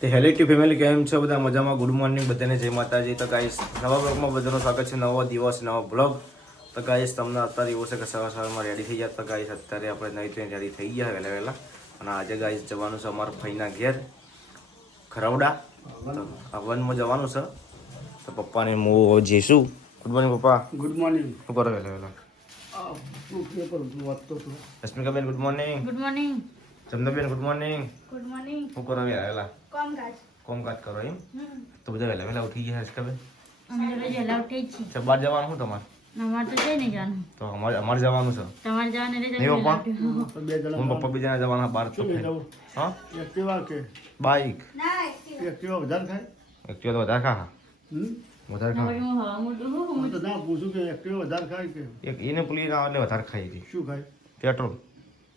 તે હેલિટી ફેમિલી કેમ છો બધા મજામાં? ગુડ મોર્નિંગ બધાને, જય માતાજી. તો ગાઈસ નવા બ્લોગમાં બધાનું સ્વાગત છે. નવો દિવસ નવો બ્લોગ. તો ગાઈસ તમને અત્યારે એવું છે કે સવારમાં રેડી થઈ ગયા. તો ગાઈસ અત્યારે આપણે નહીં થઈને રેડી થઈ ગયા વહેલા વહેલા. અને આજે ગાઈસ જવાનું છે અમારા ભાઈના ઘેર ખરવડા. તો વનમાં જવાનું છે. તો પપ્પાને હું જઈશું. ગુડ મોર્નિંગ પપ્પા. Good morning. શું કરો વહેલા વહેલા? રશ્મિકાબેન ગુડ મોર્નિંગ. Good morning. ચંદ્રબેન ગુડ મોર્નિંગ. Good morning. શું કરો વહેલા વહેલા? કોમકાજ કરો એમ? તો બધા વહેલા વહેલા ઉઠી ગયા રશ્મિકાબેન? અમે રોજ વહેલા ઉઠે જ છીએ. બહાર જવાનું શું તમારે? અમારે તો જઈ નહીં જવાનું. તો અમારે જવાનું છે. તમારે જવાનું એટલે નહીં પપ્પા? બે જણા હું પપ્પા બીજાના જવાના બહાર તો હા એક્ટિવા કે બાઈક એક્ટિવા વધારે ખાય? એક્ટિવા તો વધારે ખા વધારે ખા હું હવા મોટું હું તો ના પૂછું કે એક્ટિવા વધારે ખાય કે એક એને પેલી ના એટલે વધારે ખાઈ હતી શું ખાય? પેટ્રોલ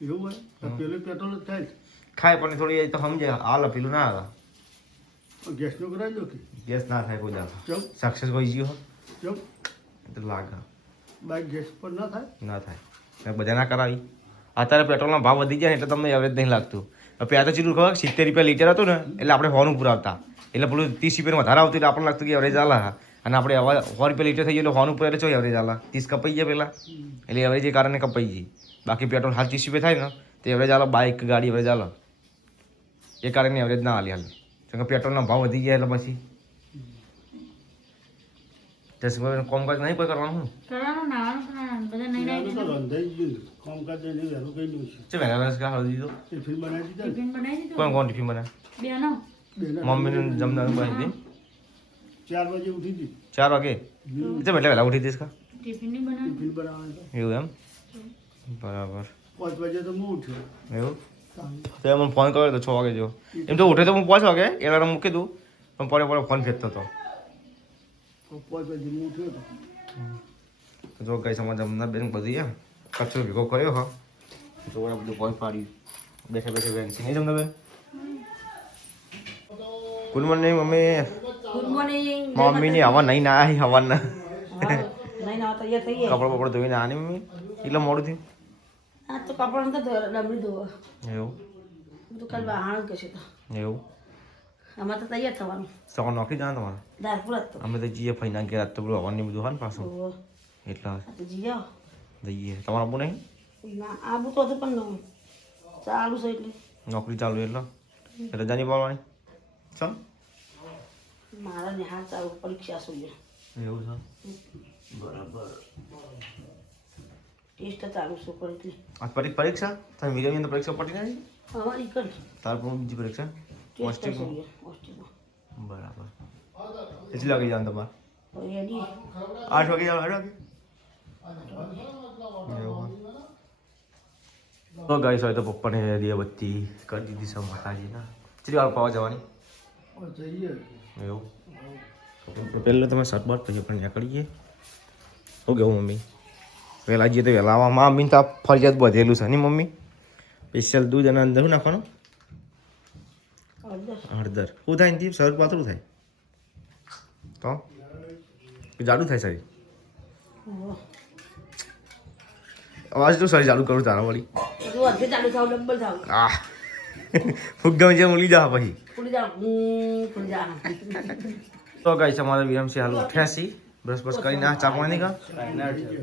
એવું હોય તો પેલું પેટ્રોલ જ થાય ખાય પણ થોડી એ તો સમજે હાલ પેલું ના આવે ગેસનું કરાવી દો કે ગેસ ના થાય કોઈ દાખલા ચમ સક્સેસ કોઈ ગયો ચમ એટલે લાગે બાઈક ગેસ પર ના થાય? ના થાય બધા ના કરાવી અત્યારે પેટ્રોલના ભાવ વધી જાય એટલે તમને એવરેજ નહીં લાગતું પહેલાં તો ચીલું ખબર 70 રૂપિયા લીટર હતું ને એટલે આપણે હોનું પુરાવતા એટલે પેલું 30 રૂપિયાનું વધારે આવતું એટલે આપણને લાગતું કે એવરેજ આલા અને આપણે હવે 100 રૂપિયા લીટર થઈ ગયું એટલે હોનું પુરા એટલે શું એવરેજ આલા 30 કપાઈ જાય પહેલાં એટલે એવરેજ એ કારણે કપાઈ જાય બાકી પેટ્રોલ હાલ 30 રૂપિયા થાય ને તો એવરેજ આલો બાઇક ગાડી એવરેજ આલો એ કારણે એવરેજ ના હાલી હાલ કેમ કે પેટ્રોલના ભાવ વધી ગયા એટલે પછી કોમકાજ નહીં કોઈ કરવાનું કરવાનું નાવાનું બધા નહીં એનું તો રંધાઈ ગયું કામકાજ એને વહેલું કહી દઉં છું. છે વહેલા વહેલા હળદી દીધો ટિફિન બનાવી દીધા ને? ટિફિન બનાવી દીધું કોણ કોણ ટિફિન બનાવે બેનો બેના મમ્મીને જમવાનું બનાવી દે 4 વાગે ઉઠી હતી 4 વાગે એટલે વહેલા ઉઠી દઈશ કા ટિફિન નહીં બનાવ્યું. ટિફિન બનાવવાનું તો એવું એમ બરાબર 5 વાગે તો હું ઉઠ્યો. એવું તો મને ફોન કર્યો તો 6 વાગે જો એમ તો ઉઠે તો હું 5 વાગે એલાર્મ મૂકી દઉં પણ પડે ફોન ફેરતો હતો 5 વાગે હું ઉઠ્યો હતો. જો કઈ સમાજ અમને બેન બધી એમ કચરો ભેગો કર્યો હો જો આ બધું ફોન પાડ્યું બેઠા બેઠા બેન નહીં જમના બેન good morning mummy good morning. મમ્મીની હવા નહીં ના આવી હવાના નહીં ના તૈયાર થઈ ગયા. કપડા બપડા ધોઈને આની મમ્મી એટલે મોડું થયું આ તો કપડાં તો ડબલી ધોવા એવું બધું કાલ બહાર કશે તો એવું આમાં તો તૈયાર થવાનું. સવાર નોકરી જવાનું તમારે દારપુર હતો અમે તો જઈએ ફઈના ઘેર આજ તો બધું હવાની બધું હા ને પાછું એટલે તો જીઓ જઈએ તમારે આપવું નહીં ના આબુ તો હતું પણ ચાલુ છે એટલે નોકરી ચાલુ એટલે રજાની પાડવાની ચાલ મારા નિહાળ ચાલુ પરીક્ષા જોઈએ એવું છે બરાબર ટેસ્ટ ચાલુ છે પર એટલે આજ પરીક્ષા તારે મીડિયમની પરીક્ષા પટી નહીં અમારી કર તાર પણ બીજી પરીક્ષા ટેસ્ટ હોસ્ટેલમાં જોઈએ હોસ્ટેલમાં બરાબર કેટલી વાગે જવાનું તમારે રેડી 8 વાગે જવાનું 8 વાગે એવું તો ગાઈસ હોય તો પપ્પાને દીવાબત્તી કરી દીધી છે માતાજીના કેટલી વાર પાવા જવાની જઈએ એવું પહેલાં તમે શર્ટ બાદ પછી આપણે નીકળીએ શું કેવું મમ્મી વહેલા જઈએ તો વહેલા આવવામાં મમ્મી તો ફરજિયાત બધેલું છે ને મમ્મી સ્પેશિયલ દૂધ અને અંદર શું નાખવાનું હળદર શું થાય ને શરીર પાતળું થાય તો જાડું થાય શરીર અવાજ તો શરીર જાડું કરું તારા વળી ચાલુ થાવ ડબલ થાવ આ ફુગ્ગા જેમ ઉલી જા પછી ખુલી જા ખુલી જા તો ગાઈસ અમારા વિરમસિંહ હાલ ઉઠ્યા છીએ બ્રશ બ્રશ કરીને ચા પાણી કા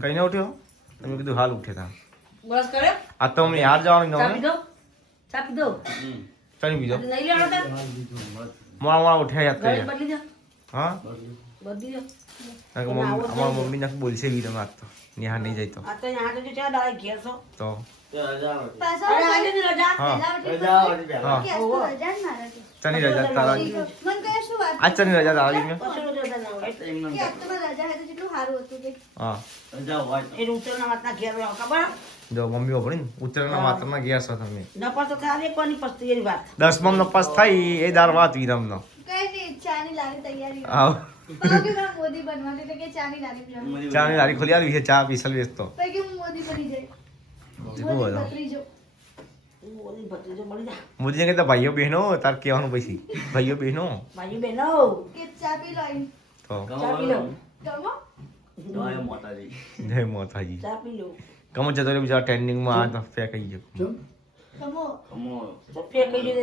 કઈને ઉઠ્યો તમે કીધું હાલ ઉઠ્યા હતા બસ કરે આ તો અમને યાર જવાનું ચા નવું પી દો ચા પી દો કઈ બીજો નહીં લેવાનો મોડા ઉઠ્યા યાદ ઘરે કરી બદલી દો હા બદલી દો અમારા મમ્મી નાખ બોલશે વીરમ આજ તો નેહા નહીં જાય તો આ તો આ તો ચા દાઈ ઘેર છો તો અરે આજે ની રજા હા હા ચાની રજા તારા આજ ચાની રજા તારા મેં પછી રજા ના હોય હા એ ઉતરના વાતના ઘેર રહ્યો ખબર જો મમ્મી વાપરી ને ઉત્તરાયણના વાતમાં ગયા છો તમે નપાસ તો ખાલી કોની પસ્તી એની વાત 10માં નપાસ થઈ એ દાર વાત વિરમનો આવ ચાની લારી ખોલી આવી છે ચા પીસલ વેચતો શું બોલો મોદી ભત્રીજો મળી જા મોદીને કહેતા ભાઈઓ બહેનો તાર કહેવાનું પછી ભાઈઓ બહેનો ભાઈ બહેનો તો ચા પી લો જય માતાજી ચા પી લો કમ જતો રે બીજા ટ્રેન્ડિંગમાં આ તો ફેંકાઈ ગયો ચમ તો ફેંક કહી દે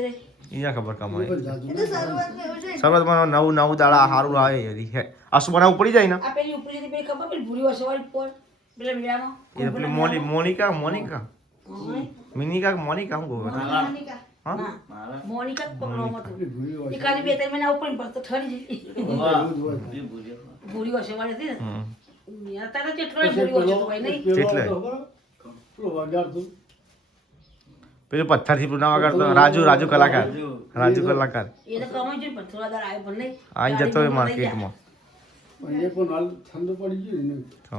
અહીંયા ખબર એ કમાય પણ જાજુ એ તો શરૂઆતમાં એવું છે. શરૂઆતમાં નવું દાડા સારું આવે એરી હે આસુ બનાવવું પડી જાય ને આ પેલી ઉપરી જતી પેલી ખબર પેલી ભૂરી વસવાળી પર પેલા મેળામાં એ પેલી મોનિકા મિનિકા મોનિકા હું કહું મોનિકા. હા ના, મોનિકા જ પકડવામાં હતું. એટલી ભૂરી હોય. એ ખાલી 2-3 મહિના ઉપર ને ભરતો ઠરી જતી. એવું જ હોય. ભૂરી વસવાળી હતી ને. હમ અત્યારે તો કેટલોય ભૂરી વસતો હોય નહીં. પેલો એટલે. હતો ખબર? પેલો વગાડતો. પેલું પથ્થરથી પુનાવા કરતો રાજુ કલાકાર એ તો કમાઈ છે પણ થોડા દાડા આવ્યો પણ નહીં. આઈ જતો હોય માર્કેટમાં પણ એ પણ હાલ ઠંડુ પડી ગયું ને. તો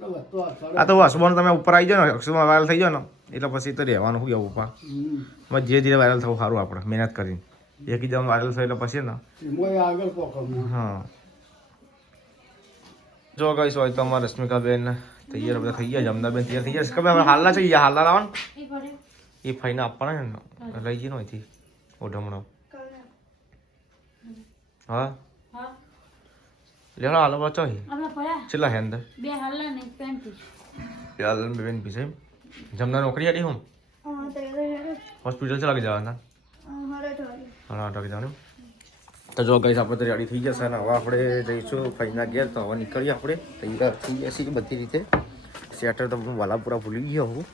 બરાબર. તો આ સાડા- આ તો હસવાનું તમે ઉપર આવી જાઓ ને અક્ષરમાં વાયરલ થઈ જાઓ ને એટલે પછી તો રહેવાનું શું કેવું પપ્પા હમ. બસ ધીરે ધીરે વાયરલ થવું સારું આપણે મહેનત કરીને એકદમ વાયરલ થાય એટલે પછી ને એમાંય આગળ પકડવું. હા જો કહીશ હોય તો અમારા રશ્મિકાબેન તૈયાર બધા થઈ ગયા જમનાબેન તૈયાર થઈ ગયા ખબર હાલના છે હાલના લાવવાનું એ ફાઈને આપવાના ને લઈ જઈને અહીંથી ઓઢમણો હા લેવા હાલો બચો છેલ્લા હે અંદર હાલ બેન પીસે જમના નોકરી આડી હું હોસ્પિટલ ચલા કે જવાના 8 વાગે જવાનું તો જો ગઈશ આપણે તો રેડી થઈ જશે ને હવે આપણે જઈશું ફઈના ઘેર તો હવે નીકળીએ આપણે તૈયાર થઈ ગયા છીએ બધી રીતે સ્વેટર તો હું વાલાપુરા ભૂલી ગયો હું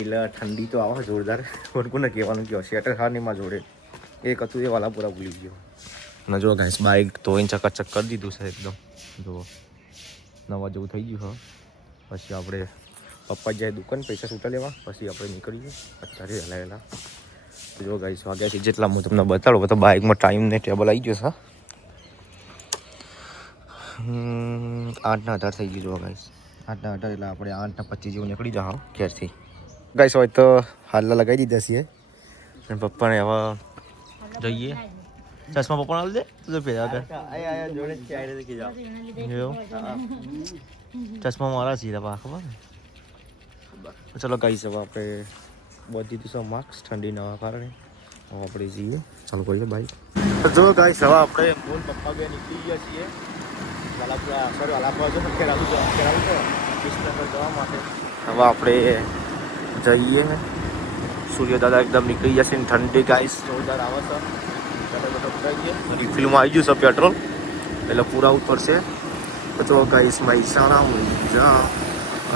એટલે ઠંડી તો આવે જોરદાર કોને કહેવાનું કહો સ્વેટર હારનીમાં જોડે એક હતું એ વાલાપુરા ભૂલી ગયો ને જો ગાઈસ બાઇક ધોઈને ચકાચક કરી દીધું છે એકદમ જુઓ નવા જેવું થઈ ગયું હા પછી આપણે પપ્પા જાય દુકાન પૈસા છૂટા લેવા પછી આપણે નીકળીએ અત્યારે હલાયેલા જો ગાઈસ વાગ્યાથી જેટલા હું તમને બતાડું તો બાઇકમાં ટાઈમ ને ટેબલ આવી ગયો છે 8:18 થઈ ગયું જો ગાઈસ 8:18 એટલે આપણે 8:25 જેવું નીકળી જાઓ ઘેરથી ગાઈસ હોય તો હાલના લગાવી દીધા છીએ અને પપ્પાને હવે જઈએ ચશ્મા પપ્પાને હાલ દે તું તો પહેલા ચશ્મા મારા સીધા પા ખબર ને ચલો ગાઈસ હવે આપણે બધી દીધું માર્ક્સ ઠંડી નવા કારણે હવે આપણે જઈએ ચાલુ કરીએ બાઈક જો ગાઈસ હવે આપણે બોલ પપ્પા બે નીકળી ગયા છીએ વાલાપુરા જો ખેરાવું છે વિસનગર જવા માટે હવે આપણે જઈએ સૂર્ય દાદા એકદમ નીકળી જશે ને ઠંડી ગાઈસ જોરદાર આવે છે રિફિલમાં આવી ગયું છે પેટ્રોલ એટલે પૂરાવું પડશે તો ગાઈસ મહેસાણા ઊંઝા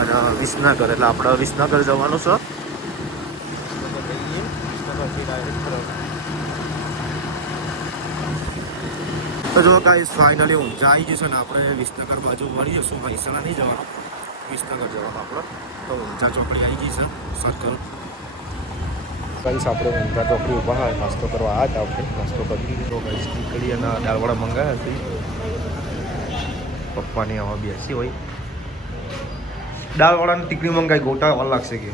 અને વિસનગર એટલે આપણે વિસનગર જવાનું છે તો જો ગાઈસ ફાઇનલી ઊંઝા આવી જશે ને આપણે વિસનગર બાજુ વળી જશું મહેસાણા નહીં જવાનું વિસનગર જવાનું આપણે તો ઊંઝા ચોકડી આવી ગઈ છે સર્કલ ગાઈસ આપણે ઊંઝા ચોકડી ઊભા હોય નાસ્તો કરવા આ જ આપણે નાસ્તો કરી દીધો ગાઈસ ખીચડી અને દાળવડા મંગાવ્યા હતી પપ્પાની આવા બેસી હોય દાળવડાની ટીકડી મંગાવી ગોટા વાર લાગશે કે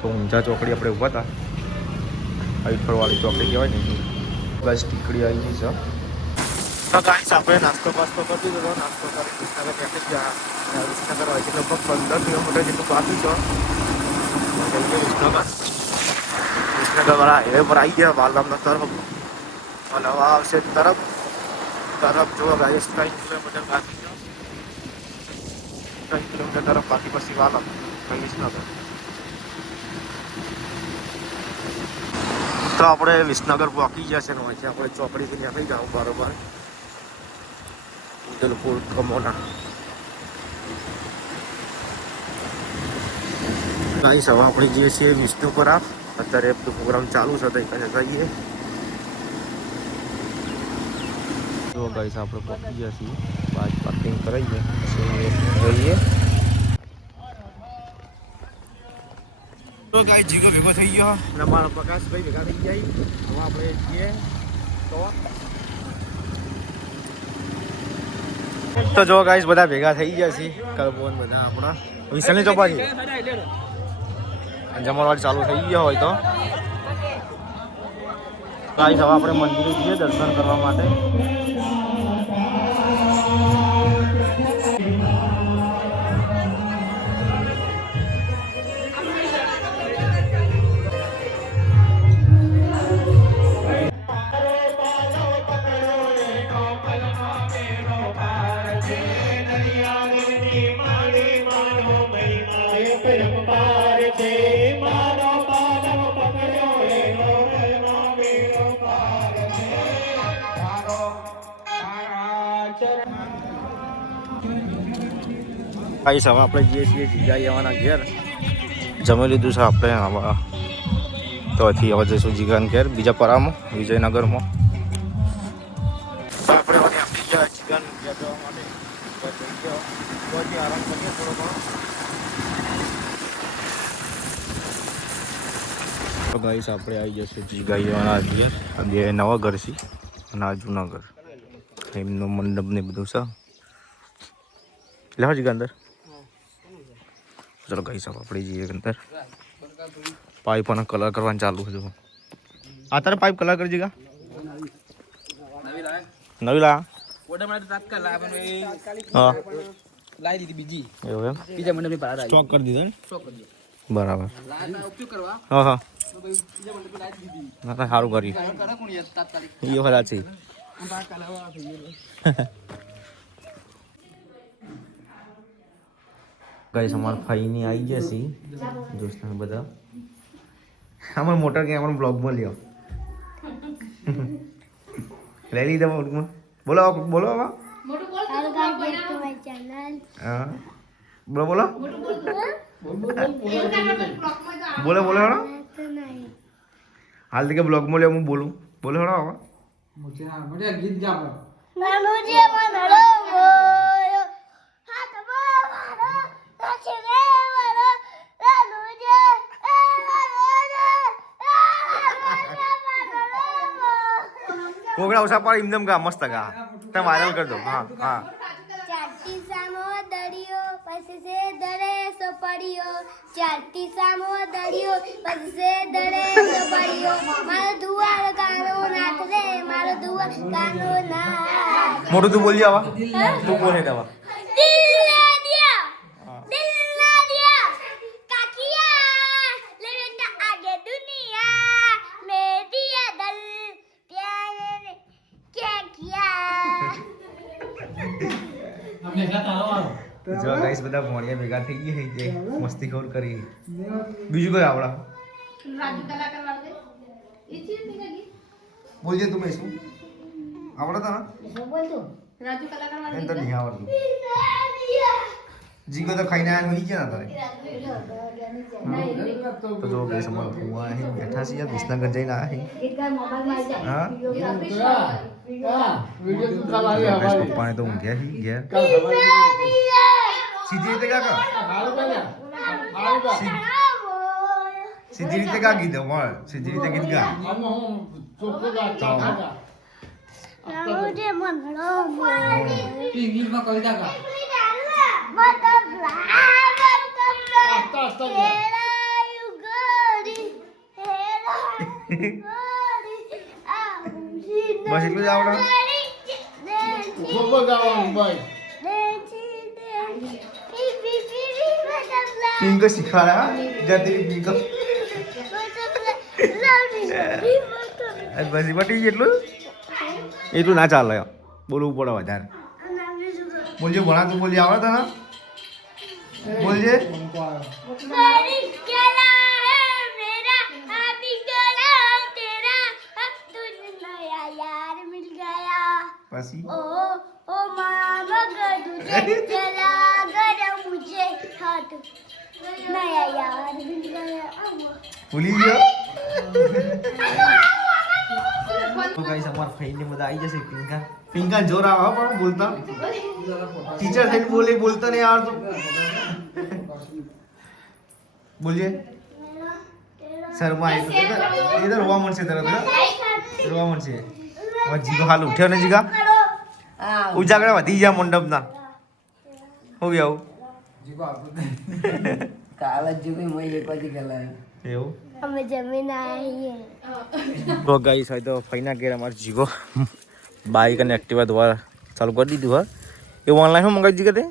તો ઊંઝા ચોકડી આપણે ઊભા હતા આઈફળવાળી ચોકડી કહેવાય ને બસ ટીકડી આવી ગઈ છે તો ગાઈસ આપણે નાસ્તો બાસ્તો કરી દીધો નાસ્તો કરી વિસનગર બેઠી ગયા વિસનગર હોય એટલે લગભગ 15 કિલોમીટર જેટલું બાકી છે વિસનગરવાળા હાઈવે પર આવી ગયા વાલમના તરફ અને હવે આવશે તરફ જો ગાઈસ 3 કિલોમીટર બાકી છે 3 કિલોમીટર તરફ બાકી પછી વાલમ વિસનગર તો આપણે વિસનગર પહોંચી જશે ને અહીંથી આપણે ચોકડીથી નીકળી જાવ બરોબર ઉદલપુર કમોના ગાઈસ હવે આપણે જઈએ છીએ વિષ્ણુપુર અત્યારે પ્રોગ્રામ ચાલુ છે તો ત્યાં જઈએ જો ગાઈસ આપણે પહોંચી ગયા છીએ બાઇક પાર્કિંગ કરાવીએ પછી જઈએ તો ગાઈસ જીગો ભેગો થઈ ગયો અને મારા પ્રકાશભાઈ ભેગા થઈ ગયા હવે આપણે જઈએ તો જો ગાઈસ બધા ભેગા થઈ ગયા છે કરબોન બધા આપણા વિસલની ચોપાટી જમણવાર ચાલુ થઈ ગયો હોય તો ગાઈસ હવે આપણે મંદિરે જઈએ દર્શન કરવા માટે ભાઈ સાહેબ આપણે જઈએ છીએ જીજા જવાના ઘેર જમી લીધું છે આપણે હવે તો અહીંથી હવે જઈશું જીગાના ઘેર બીજા પરામાં વિજયનગરમાં આપણે આપણી જીગાના ઘેર જવા માટે આરામ કરીએ થોડો ઘણો તો ગાઈસ આપણે આવી જશું જીગા જવાના ઘેર બે નવા ઘર છે અને આ જૂના ઘર એમનું મંડપ ને બધું છે લેવા જીગા અંદર ચલો ગાઈસ આપણે જઈએ અંદર પાઇપ અને કલર કરવાનું ચાલુ છે જો આ તારે પાઇપ કલર કરી જીગા નવી લા હા લાઈ દીધી બીજી એવું એમ બીજા મંડપની બહાર આવી સ્ટોક કરી દીધો ને સ્ટોક કરી દીધો બરાબર લાઈનનો ઉપયોગ કરવા હા હા તો ભાઈ બીજા મંડપની લાઈટ દીધી ના ના સારું કર્યું કરે કોણ યાર તાત્કાલિક એ વાત છે આમ બહાર કાલાવા થઈ ગયો ગાઈસ અમારા ફાઈની આવી જશે દોસ્તાર બધા અમાર મોટર કે અમાર બ્લોગમાં લ્યો લઈ લીધા બ્લોગમાં બોલો બોલો હવે હા બોલો બોલો બોલો બોલો હેડો હાલ કે બ્લોગમાં લ્યો હું બોલું બોલો હેડો હવે મોટા ગીત ગાવા કોગળા ઓછા પાડ ઇમદમ ગા મસ્ત ગા તમે વાયરલ કરી દો હા હા ચાટી સામો દરિયો પછી સે દરે સો પડ્યો ચાટી સામો દરિયો પછી સે દરે સો પડ્યો મારો દુઆર કાનો નાથ રે મારો દુઆર કાનો નાથ મોટું તું બોલી આવા તું બોલે દવા દિલ ના દિયા કાકિયા લે બેટા આગે દુનિયા મે દિયા દલ પ્યારે ને क्या किया જો ગાઈસ બધા ભોણિયા ભેગા થઈ ગયા છે મસ્તી ખોર કરી બીજું કોઈ આવડા બોલજે તું શું આવડતા ના એમ તો નહીં આવડતું જીગો તો ખાઈને આયા નહીં ગયા તારે તો જો ગાઈસ અમાર ફુવા અહીં બેઠા છે વિસનગર જઈને આયા હા વિડિયો કાલ આવી ગાઈસ હવારી પપ્પાને તો ઊંઘ્યા છે ઘેર સીધી રીતે કાકા સીધી રીતે કા ગીત બોલ સીધી રીતે ગીત ગા मुझे मनड़ो ઇંગ્લિશમાં કવિતા ગા બસ એટલું જ આવડે ગોબો ગાવાનું ભાઈ પિંક શીખવાડા જાતી પિંક બસ બટી જેટલું એટલું ના ચાલે બોલવું પડે વધારે બોલજે ભણાતું બોલજે આવડે તને બોલજે પછી ओ मामा गधू चला गया मुझे हाथ नया यार मिल गया ભૂલી ગયો તો ગાઈસ અમાર ફઈને બધા આવી જશે પિંકા પિંકા જોર આવે પણ બોલતા ટીચર થઈને બોલતા નહીં આવડતું બોલજે શર્મા એ તો રોવા મળશે તરત રોવા મળશે હવે જીગો હાલ ઉઠ્યો ને જીગા ઉજાગરા વધી ગયા મંડપના હો ગયા કાલ જ જોઈ મોય એક પછી ગલાય એવું हमें जमीन आई है તો ગાઈસ હોય તો ફઈના ઘેર અમારે જીગો બાઈક અને એક્ટિવા દ્વારા ચાલુ કરી દીધું હા એ ઓનલાઈન શું મંગાવી જીગા તે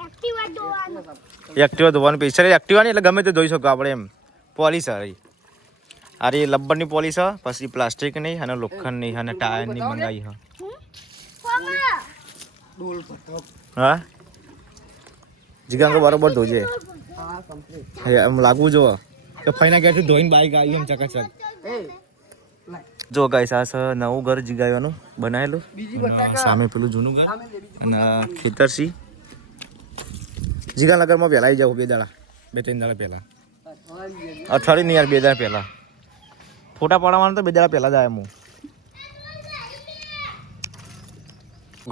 एक्टिवा दोआनो એક્ટિવા ધોવાનું પૈસા એક્ટિવા નહીં એટલે ગમે તે ધોઈ શકો આપણે એમ પોલીસ આ અરે લબ્બરની પોલીસ હા પછી પ્લાસ્ટિકની અને લોખંડની અને ટાયરની મંગાવી હા मामा ડોલ પટક હા જીગાંગો બરોબર ધોજે હા કમ્પ્લીટ એમ લાગવું જો કે ફઈના ઘેરથી ધોઈને બાઈક આવી એમ ચકાચક એ જો ગાઈસ આ છે નવું ઘર જીગાવાનું બનાવેલું બીજી અને સામે પેલું જૂનું ઘર અને ખેતર સી જીગાનગરમાં પહેલા આવી જાઉં 2 દાડા 2-3 દાડા પહેલા અઠવાડિયું નહીં યાર 2 દાડા પહેલા ફોટા પાડવાના તો 2 દાડા પહેલા જ આવ્યા હું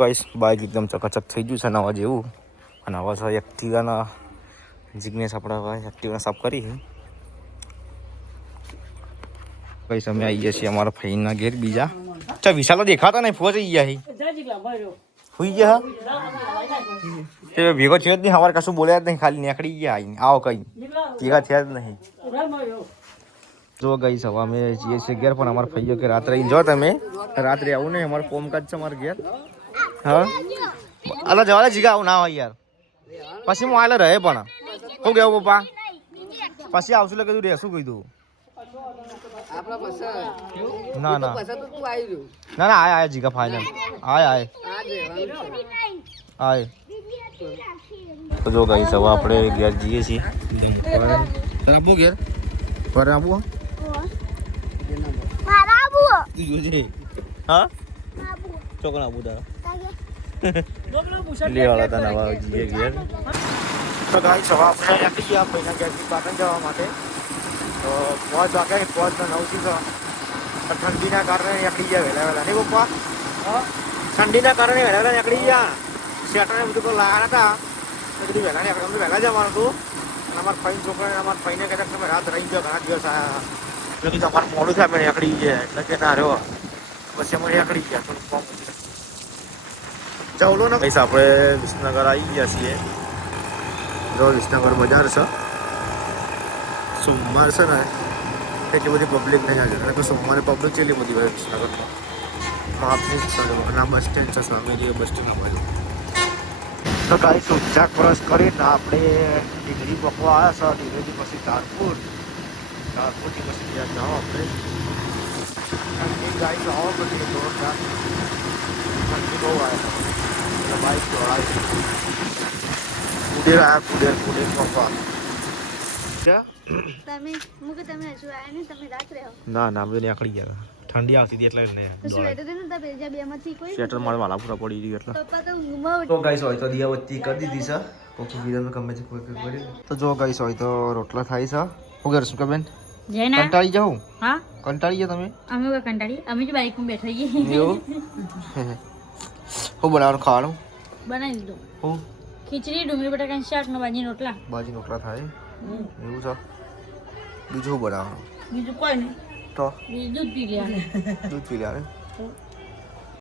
ગાઈસ બાઇક એકદમ ચકાચક થઈ ગયું છે નવા જેવું અને હવે છે એક્ટિવાના જિગ્નેશ આપણા ભાઈ એક્ટિવાના સાફ કરી ગાઈસ અમે આવી ગયા છીએ અમારા ફઈના ઘેર બીજા અચ્છા વિશાલ તો દેખાતા નહીં પહોંચી ગયા સુઈ ગયા તે ભેગો થયો જ નહીં સવારે કશું બોલ્યા જ નહીં ખાલી નીકળી ગયા આવીને આવો કઈ ભેગા થયા જ નહીં જો ગઈ હવે અમે જઈએ છીએ ઘેર પણ અમારા ભાઈઓ કે રાત્રે જો તમે રાત્રે આવું નહીં અમારું કોમકાજ છે અમારા ઘેર હા અલા જવા જીગા આવું ના હોય યાર પછી હું આલે રહે પણ શું કેવું પપ્પા પછી આવશું એટલે કીધું રહેશું કીધું આપણા પસંદ ના ના પસંદ તો તું આવી રહ્યો ના ના આય જીગા ફાઇનલ આય આ રહેવાનું છે આય તો જો ગઈ હવે આપણે ઘેર જઈએ છીએ આપવું ઘેર પર આપવું મારા આબુ તું જોજે હા ચોકન આપવું તારા લેવાળા હતા નવા જઈએ ઘેર તો ગાઈ સવા આપણે નીકળી ગયા પૈસા ઘેરથી પાટણ જવા માટે તો 5 વાગ્યા 5 ને 9 થી ઠંડીના કારણે નીકળી ગયા વહેલા વહેલા નહીં પપ્પા ઠંડીના કારણે વહેલા વહેલા નીકળી ગયા શેટરને બધું કોઈ લાયા નતા તો કીધું વહેલા નીકળે અમને વહેલા જવાનું હતું અને અમારા ફઈને છોકરાને અમારા ફઈને કહેતા તમે રાત રહી ગયો ઘણા દિવસ આવ્યા એટલે કીધું અમારે મોડું થાય અમે નીકળી ગયા એટલે કે ના રહ્યો પછી અમે નીકળી ગયા થોડું ફોર્મ ચાલો ને પૈસા આપણે વિસનગર આવી ગયા છીએ જો વિસનગર બજાર છે સોમવાર છે ને એટલી બધી પબ્લિક નહીં આવે કારણ કે સોમવારે પબ્લિક એટલી બધી હોય વિસનગરમાં આપની ના બસ સ્ટેન્ડ છે સ્વામીજી બસ સ્ટેન્ડ બાજુ તો ગાડી સુજાક ક્રોસ કરીને આપણે ડિગ્રી પકવા આવ્યા છે ડિગ્રીથી પછી ધારપુરથી પછી ત્યાં જાઓ આપણે એક ગાડી આવો બધી જોરદાર ઠંડી બહુ આવે એટલે બાઇક દોડાવી કુડેર આવ્યા કુડેર પકવા તમે મુકે તમે હજુ આયા ને તમે રાત્રે આવો ના ના અમે નીકળી ગયા ઠંડી આવતી હતી એટલે જ નહીં તો સ્વેટર દેને તો બેજા બે માંથી કોઈ સ્વેટર મારે વાલા પૂરા પડી ગયું એટલે પપ્પા તો ઊંઘમાં તો ગાઈસ હોય તો દિયાવતી કરી દીધી છે કોકી વિરમ ગમે છે કોઈ કરી તો જો ગાઈસ હોય તો રોટલા થાય છે હું ઘર શું બેન જયના કંટાળી જાઉં હા કંટાળી ગયા તમે અમે કોઈ કંટાળી અમે જો બાઈકમાં બેઠા છીએ એવું હું બનાવવાનું ખાવાનું બનાવી દીધું હું ખીચડી ડુંગળી બટાકાનું શાક ને ભાજી રોટલા બાજી રોટલા થાય એવું છે બીજું શું બનાવવાનું બીજું કોઈ નહીં તો બીજું દૂધ પી ગયા દૂધ પી લે